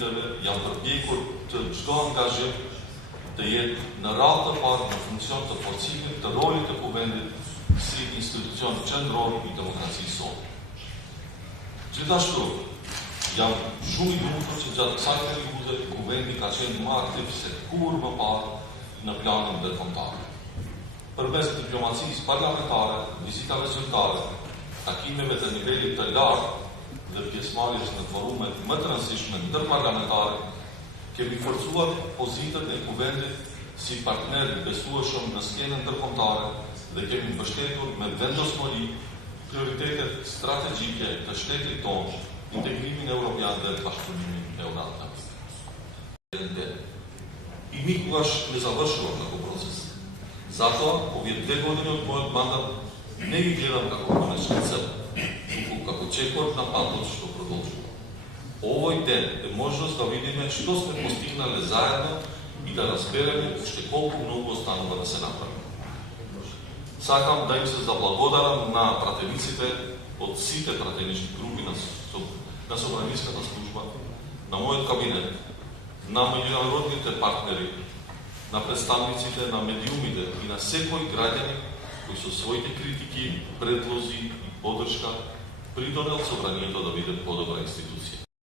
питаве, ја препекот што ангажира да е на работа пар на функционата постигне да ролите повенде си институционален рол и демокрација со. Зашто ја шуми думата че за сакали буде повенди качен марте се курва пар на планен дефонтар. Првес дипломација с парламентара, визита резултата, такиве на нивели тайдар, да пјесмалиш на форуме мътрансишмен дър парламентари, ќе би форцуват позитата и повенде си партнери бесувашом на скенен дърхомтара, да ќе би баштетот ме вендосмоли приоритетът стратегијке да штети тон интегрими на Европјан дел паштуними еурата. И никогаш не завршувам таков процес. Затоа, овие 2 години од мојот мандат не ги гледам како конечна цел, туку како чекор на патот што продолжува. Овој ден е можност да видиме што сме постигнале заедно и да разбереме уште колку многу останува да се направи. Сакам да им се заблагодарам на пратениците од сите пратенички групи на Собраниската служба, на мојот кабинет, на меѓународните партнери, на представниците на медиумите и на секој граѓани кои со своите критики, предлози и поддршка придонел Собранието да биде подобра институција.